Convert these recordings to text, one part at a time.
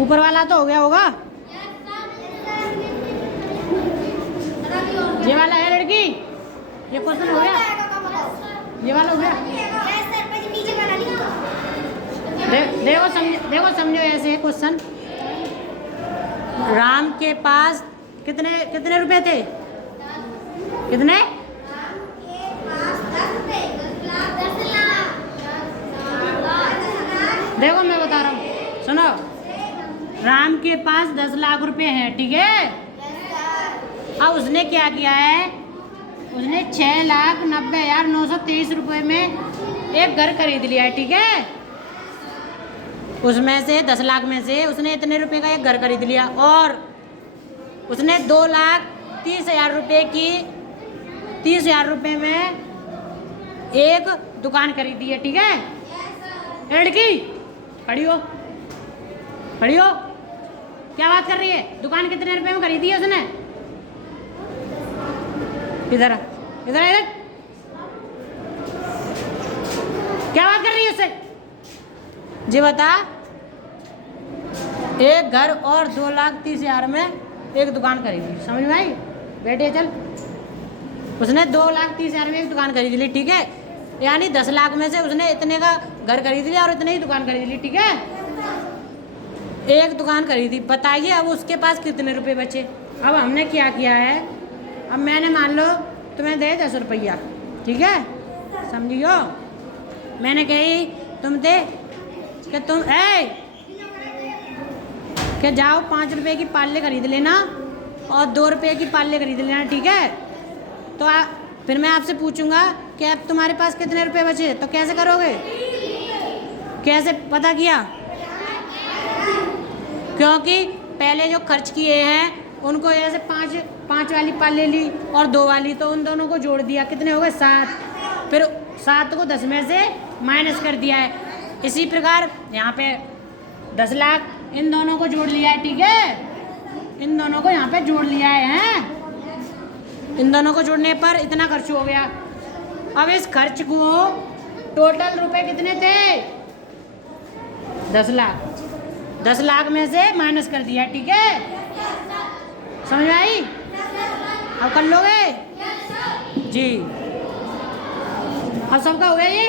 ऊपर वाला तो हो गया होगा। ये वाला है लड़की, ये क्वेश्चन हो गया, ये वाला हो गया। देखो समझो ऐसे है क्वेश्चन। राम के पास कितने कितने रुपए थे? कितने? देखो मैं बता रहा हूँ, सुनो। राम के पास 10 लाख रुपए हैं, ठीक है। अब उसने क्या किया है, उसने 6,90,923 रुपए में एक घर खरीद लिया है, ठीक है। उसमें से 10 लाख में से उसने इतने रुपए का एक घर खरीद लिया, और उसने 2,30,000 रुपए की 30,000 रुपए में एक दुकान खरीदी है, ठीक है। लड़की खड़ी हो, खड़ी हो, क्या बात कर रही है? दुकान कितने रुपए में खरीदी है उसने? इधर इधर इधर, क्या बात कर रही है उससे? जी बता। एक घर और 2,30,000 में एक दुकान खरीदी, समझ में आई? बैठे चल। उसने 2,30,000 में एक दुकान खरीद ली, ठीक है। यानी 10 लाख में से उसने इतने का घर खरीद लिया और इतने ही दुकान खरीद ली, ठीक है। एक दुकान खरीदी। बताइए अब उसके पास कितने रुपए बचे? अब हमने क्या किया है, अब मैंने मान लो तुम्हें दे 10 रुपया, ठीक है, समझियो। मैंने कही तुम दे कि तुम कि जाओ 5 रुपए की पाले खरीद लेना और 2 रुपए की पाले खरीद लेना, ठीक है। तो फिर मैं आपसे पूछूंगा कि अब तुम्हारे पास कितने रुपए बचे, तो कैसे करोगे? कैसे पता किया? क्योंकि पहले जो खर्च किए हैं उनको ऐसे 5 वाली पाले ली और 2 वाली, तो उन दोनों को जोड़ दिया, कितने हो गए? 7। फिर 7 को 10 में से माइनस कर दिया है। इसी प्रकार यहाँ पे 10 लाख इन दोनों को जोड़ लिया है, ठीक है। इन दोनों को यहाँ पे जोड़ लिया है, इन दोनों को जोड़ने पर इतना खर्च हो गया। अब इस खर्च को टोटल रुपए कितने थे? 10 लाख। 10 लाख में से माइनस कर दिया, ठीक है। समझ में आई? अब कर लोगे जी? अब सबका हो गया ये?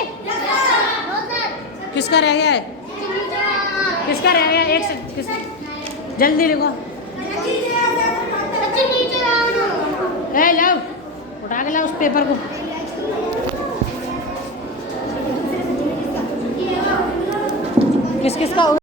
किसका रह गया है? किसका रह गया? एक से जल्दी लिखो। लाओ, उठा के लाओ उस पेपर को। किस किस का